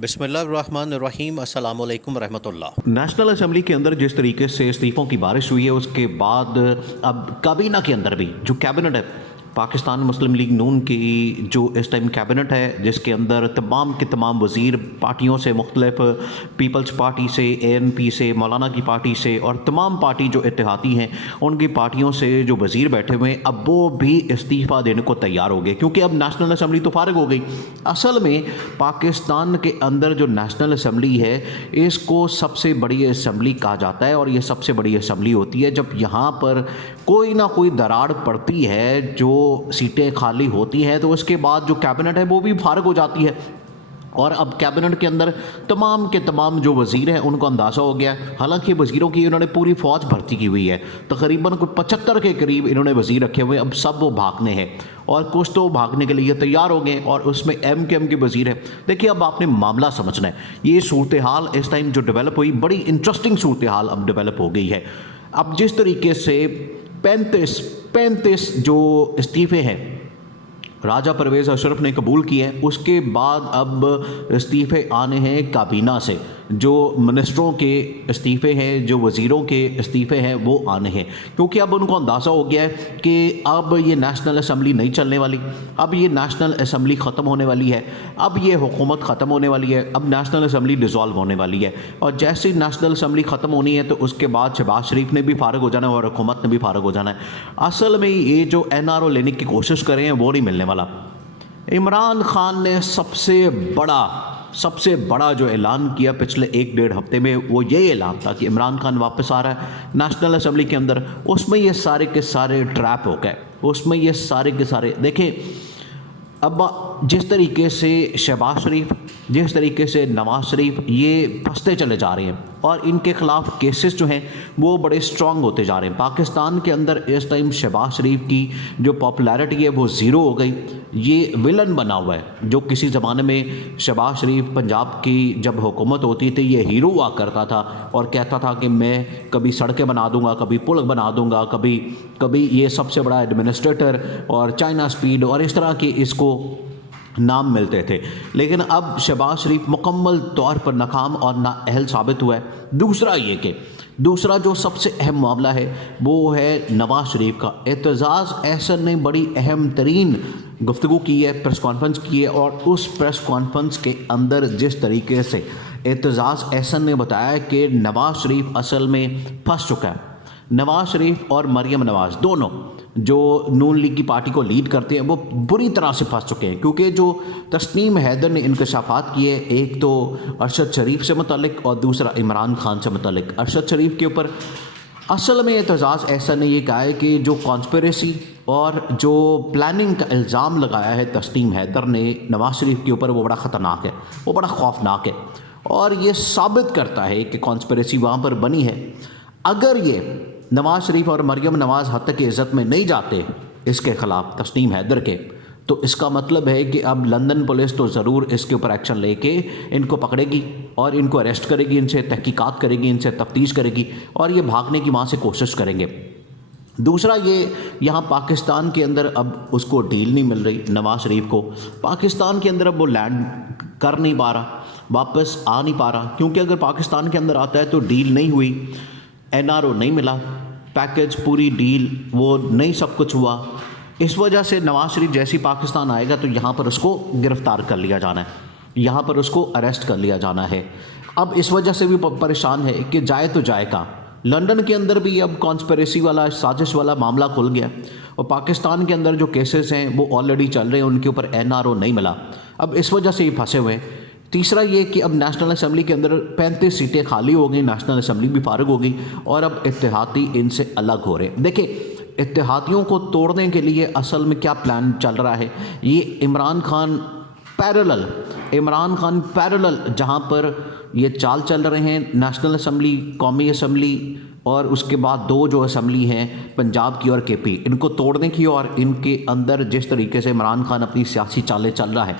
बिस्मिल्लाहिर्रहमानिर्रहीम अस्सलाम वालेकुम रहमतुल्लाह। नेशनल असेंबली के अंदर जिस तरीके से इस्तीफ़ों की बारिश हुई है उसके बाद अब काबीना के अंदर भी जो कैबिनेट है पाकिस्तान मुस्लिम लीग नून की जो इस टाइम कैबिनेट है जिसके अंदर तमाम के तमाम वज़ीर पार्टियों से मुख्तलिफ पीपल्स पार्टी से ANP से मौलाना की पार्टी से और तमाम पार्टी जो इत्तेहादी हैं उनकी पार्टियों से जो वज़ीर बैठे हुए हैं अब वो भी इस्तीफ़ा देने को तैयार हो गए क्योंकि अब नेशनल असेंबली तो फारिग हो गई। असल में पाकिस्तान के अंदर जो नेशनल असेंबली है इसको सबसे बड़ी असेंबली कहा जाता है और ये सबसे बड़ी असेंबली होती है जब यहाँ पर कोई ना कोई दरार पड़ती है, जो सीटें खाली होती हैं तो उसके बाद जो कैबिनेट है वो भी फारिग हो जाती है। और अब कैबिनेट के अंदर तमाम के तमाम जो वज़ीर हैं उनको अंदाज़ा हो गया, हालांकि वज़ीरों की इन्होंने पूरी फ़ौज भर्ती की हुई है, तकरीबन कोई 75 के करीब इन्होंने वज़ीर रखे हुए, अब सब वो भागने हैं और कुछ तो भागने के लिए तैयार हो गए और उसमें MKM के वज़ीर हैं। देखिए अब आपने मामला समझना है, ये सूरत हाल इस टाइम जो डेवलप हुई बड़ी इंटरेस्टिंग सूरत हाल अब डेवलप हो गई है। अब जिस तरीके से 35 जो इस्तीफ़े हैं राजा परवेज़ अशरफ ने कबूल किए हैं, उसके बाद अब इस्तीफ़े आने हैं काबीना से, जो मिनिस्टरों के इस्तीफ़े हैं, जो वज़ीरों के इस्तीफ़े हैं वो आने हैं, क्योंकि अब उनको अंदाज़ा हो गया है कि अब ये नेशनल असेंबली नहीं चलने वाली, अब ये नेशनल असेंबली ख़त्म होने वाली है, अब ये हुकूमत ख़त्म होने वाली है, अब नेशनल असेंबली डिज़ोल्व होने वाली है। और जैसे ही नेशनल असेंबली ख़त्म होनी है तो उसके बाद शहबाज शरीफ ने भी फारिग हो जाना है और हुकूमत ने भी फारिग हो जाना है। असल में ये जो NRO लेने की कोशिश कर रहे हैं वो नहीं मिलने वाला। इमरान खान ने सबसे बड़ा जो ऐलान किया पिछले 1-1.5 हफ्ते में वो ये ऐलान था कि इमरान खान वापस आ रहा है नेशनल असेंबली के अंदर। उसमें ये सारे के सारे ट्रैप हो गए, उसमें ये सारे के सारे देखें। अब जिस तरीके से शहबाज शरीफ, जिस तरीके से नवाज़ शरीफ ये फंसते चले जा रहे हैं और इनके ख़िलाफ़ केसेस जो हैं वो बड़े स्ट्रॉन्ग होते जा रहे हैं। पाकिस्तान के अंदर इस टाइम शहबाज शरीफ की जो पॉपुलैरिटी है वो ज़ीरो हो गई। ये विलन बना हुआ है, जो किसी ज़माने में शहबाज शरीफ पंजाब की जब हुकूमत होती थी ये हीरो हुआ करता था और कहता था कि मैं कभी सड़कें बना दूंगा, कभी पुल बना दूंगा, कभी ये सबसे बड़ा एडमिनिस्ट्रेटर और चाइना स्पीड और इस तरह के इसको नाम मिलते थे। लेकिन अब शहबाज शरीफ मुकम्मल तौर पर नाकाम और नाअहल साबित हुआ है। दूसरा जो सबसे अहम मामला है वो है नवाज़ शरीफ का। एतजाज़ अहसन ने बड़ी अहम तरीन गुफ्तगू की है, प्रेस कॉन्फ्रेंस की है और उस प्रेस कॉन्फ्रेंस के अंदर जिस तरीके से एतजाज़ अहसन ने बताया कि नवाज़ शरीफ असल में फंस चुका है। नवाज़ शरीफ और मरियम नवाज़ दोनों जो नून लीग की पार्टी को लीड करते हैं वो बुरी तरह से फंस चुके हैं, क्योंकि जो तस्नीम हैदर ने इंकशाफात किए, एक तो अरशद शरीफ से मुतल्लिक और दूसरा इमरान खान से मुतल्लिक। अरशद शरीफ के ऊपर असल में एतजाज़ ऐसा ने ये कहा है कि जो कॉन्स्पिरेसी और जो प्लानिंग का इल्ज़ाम लगाया है तस्नीम हैदर ने नवाज़ शरीफ के ऊपर वो बड़ा ख़तरनाक है, वो बड़ा खौफनाक है और ये साबित करता है कि कॉन्स्पिरेसी वहाँ पर बनी है। अगर ये नवाज़ शरीफ और मरियम नवाज़ हद तक की इज़्ज़त में नहीं जाते इसके ख़िलाफ़ तस्नीम हैदर के, तो इसका मतलब है कि अब लंदन पुलिस तो ज़रूर इसके ऊपर एक्शन लेके इनको पकड़ेगी और इनको अरेस्ट करेगी, इनसे तहकीकात करेगी, इनसे तफ्तीश करेगी और ये भागने की वहाँ से कोशिश करेंगे। दूसरा ये यहाँ पाकिस्तान के अंदर अब उसको डील नहीं मिल रही नवाज़ शरीफ को, पाकिस्तान के अंदर अब वो लैंड कर नहीं पा रहा, वापस आ नहीं पा रहा, क्योंकि अगर पाकिस्तान के अंदर आता है तो डील नहीं हुई, NRO नहीं मिला, पैकेज पूरी डील वो नहीं, सब कुछ हुआ। इस वजह से नवाज़ शरीफ जैसे ही पाकिस्तान आएगा तो यहाँ पर उसको गिरफ़्तार कर लिया जाना है, यहाँ पर उसको अरेस्ट कर लिया जाना है। अब इस वजह से भी परेशान है कि जाए तो जाए कहाँ। लंदन के अंदर भी अब कॉन्स्पिरेसी वाला, साजिश वाला मामला खुल गया और पाकिस्तान के अंदर जो केसेस हैं वो ऑलरेडी चल रहे हैं, उनके ऊपर NRO नहीं मिला, अब इस वजह से ये फंसे हुए हैं। तीसरा ये कि अब नेशनल असेंबली के अंदर 35 सीटें खाली हो गई, नेशनल असेंबली भी फारिग हो गई और अब इत्तेहादी इनसे अलग हो रहे हैं। देखिए इत्तेहादियों को तोड़ने के लिए असल में क्या प्लान चल रहा है, ये इमरान खान पैरेलल जहाँ पर ये चाल चल रहे हैं, नेशनल असेंबली, कौमी असेंबली और उसके बाद 2 जो असेंबली हैं पंजाब की और KP, इनको तोड़ने की और इनके अंदर जिस तरीके से इमरान खान अपनी सियासी चालें चल रहा है,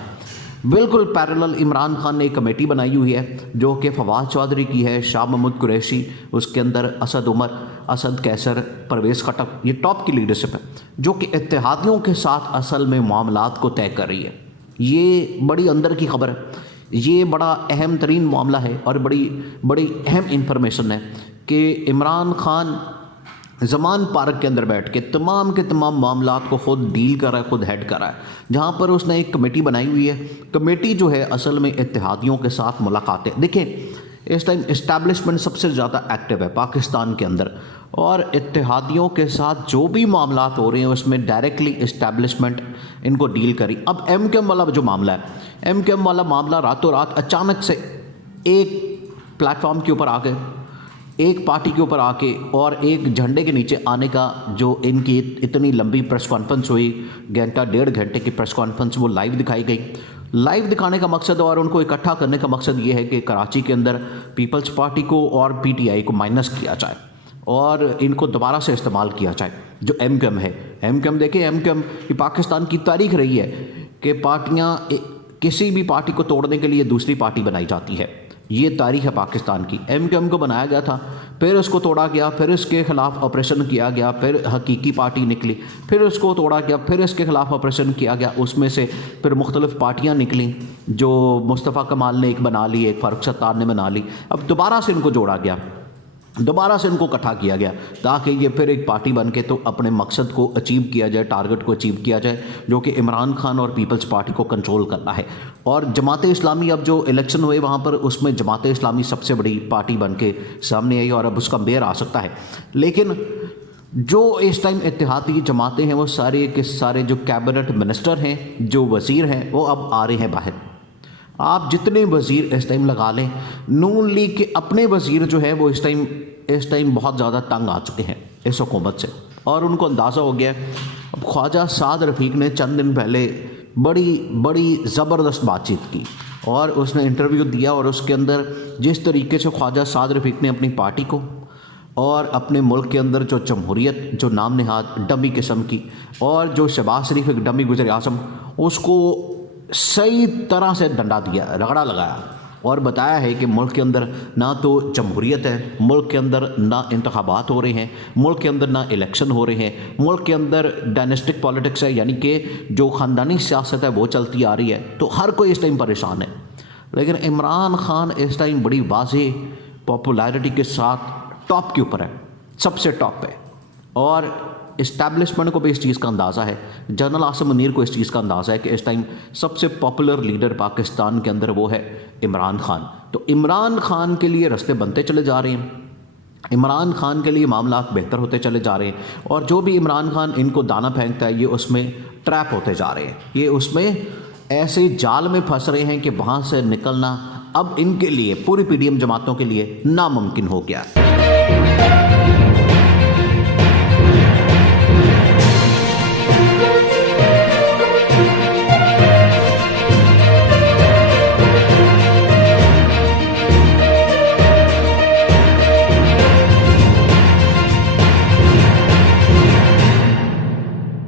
बिल्कुल पैरेलल इमरान खान ने एक कमेटी बनाई हुई है जो कि फवाद चौधरी की है, शाह महमूद कुरैशी, उसके अंदर असद उमर, असद कैसर, परवेज़ खटक, ये टॉप की लीडरशिप है जो कि इत्तेहादियों के साथ असल में मामलात को तय कर रही है। ये बड़ी अंदर की खबर है ये बड़ा अहम तरीन मामला है और बड़ी बड़ी अहम इंफॉर्मेशन है कि इमरान खान ज़मान पार्क के अंदर बैठ के तमाम मामलात को ख़ुद डील कर रहा है, ख़ुद हेड कर रहा है, जहाँ पर उसने एक कमेटी बनाई हुई है। कमेटी जो है असल में इत्तेहादियों के साथ मुलाकातें, देखें इस टाइम इस्टेब्लिशमेंट सबसे ज़्यादा एक्टिव है पाकिस्तान के अंदर, और इत्तेहादियों के साथ जो भी मामलात हो रहे हैं उसमें डायरेक्टली इस्टेब्लिशमेंट इनको डील करी। अब MQM वाला जो मामला है, MQM वाला मामला रातों रात अचानक से एक प्लेटफॉर्म के ऊपर आ गए, एक पार्टी के ऊपर आके और एक झंडे के नीचे आने का जो इनकी इतनी लंबी प्रेस कॉन्फ्रेंस हुई, घंटा 1.5 घंटे की प्रेस कॉन्फ्रेंस, वो लाइव दिखाई गई। लाइव दिखाने का मकसद और उनको इकट्ठा करने का मकसद ये है कि कराची के अंदर पीपल्स पार्टी को और PTI को माइनस किया जाए और इनको दोबारा से इस्तेमाल किया जाए। जो MQM है, MQM देखें, MQM की पाकिस्तान की तारीख रही है कि पार्टियाँ किसी भी पार्टी को तोड़ने के लिए दूसरी पार्टी बनाई जाती है, ये तारीख है पाकिस्तान की। MQM को बनाया गया था, फिर उसको तोड़ा गया, फिर इसके ख़िलाफ़ ऑपरेशन किया गया, फिर हकीकी पार्टी निकली, फिर उसको तोड़ा गया, फिर इसके ख़िलाफ़ ऑपरेशन किया गया, उसमें से फिर मुख्तलिफ़ पार्टियाँ निकली, जो मुस्तफ़ा कमाल ने एक बना ली, एक फ़ारूक सत्तार ने बना ली। अब दोबारा से इनको जोड़ा गया, दोबारा से इनको इकट्ठा किया गया ताकि ये फिर एक पार्टी बन के तो अपने मकसद को अचीव किया जाए, टारगेट को अचीव किया जाए, जो कि इमरान खान और पीपल्स पार्टी को कंट्रोल करना है। और जमात इस्लामी, अब जो इलेक्शन हुए वहाँ पर, उसमें जमात इस्लामी सबसे बड़ी पार्टी बन के सामने आई और अब उसका मेयर आ सकता है। लेकिन जो इस टाइम इत्तेहादी जमातें हैं वो सारे के सारे जो कैबिनेट मिनिस्टर हैं, जो वज़ीर हैं, वो अब आ रहे हैं बाहर। आप जितने वज़ीर इस टाइम लगा लें, नून लीग के अपने वज़ीर जो है वो इस टाइम बहुत ज़्यादा तंग आ चुके हैं इस हुकूमत से, और उनको अंदाज़ा हो गया। अब ख्वाजा साद रफ़ीक ने चंद दिन पहले बड़ी ज़बरदस्त बातचीत की और उसने इंटरव्यू दिया, और उसके अंदर जिस तरीके से ख्वाजा साद रफ़ीक ने अपनी पार्टी को और अपने मुल्क के अंदर जो जमहूरियत, जो नाम नहाद डमी किस्म की, और जो शहबाज शरीफ एक डमी गुजर आज़म, उसको सही तरह से डंडा दिया, रगड़ा लगाया और बताया है कि मुल्क के अंदर ना तो जमहूरियत है, मुल्क के अंदर ना इंतखाबात हो रहे हैं, मुल्क के अंदर ना इलेक्शन हो रहे हैं, मुल्क के अंदर डायनेस्टिक पॉलिटिक्स है, यानी कि जो ख़ानदानी सियासत है वो चलती आ रही है। तो हर कोई इस टाइम परेशान है। लेकिन इमरान खान इस टाइम बड़ी वाज़ेह पॉपुलैरिटी के साथ टॉप के ऊपर है, सबसे टॉप पे, और इस्टेब्लिशमेंट को भी इस चीज़ का अंदाज़ा है, जनरल आसिम मुनीर को इस चीज़ का अंदाज़ा है कि इस टाइम सबसे पॉपुलर लीडर पाकिस्तान के अंदर वो है इमरान खान। तो इमरान खान के लिए रास्ते बनते चले जा रहे हैं, इमरान खान के लिए मामला बेहतर होते चले जा रहे हैं, और जो भी इमरान खान इनको दाना फेंकता है ये उसमें ट्रैप होते जा रहे हैं, ये उसमें ऐसे जाल में फंस रहे हैं कि वहाँ से निकलना अब इनके लिए, पूरी PDM जमातों के लिए नामुमकिन हो गया।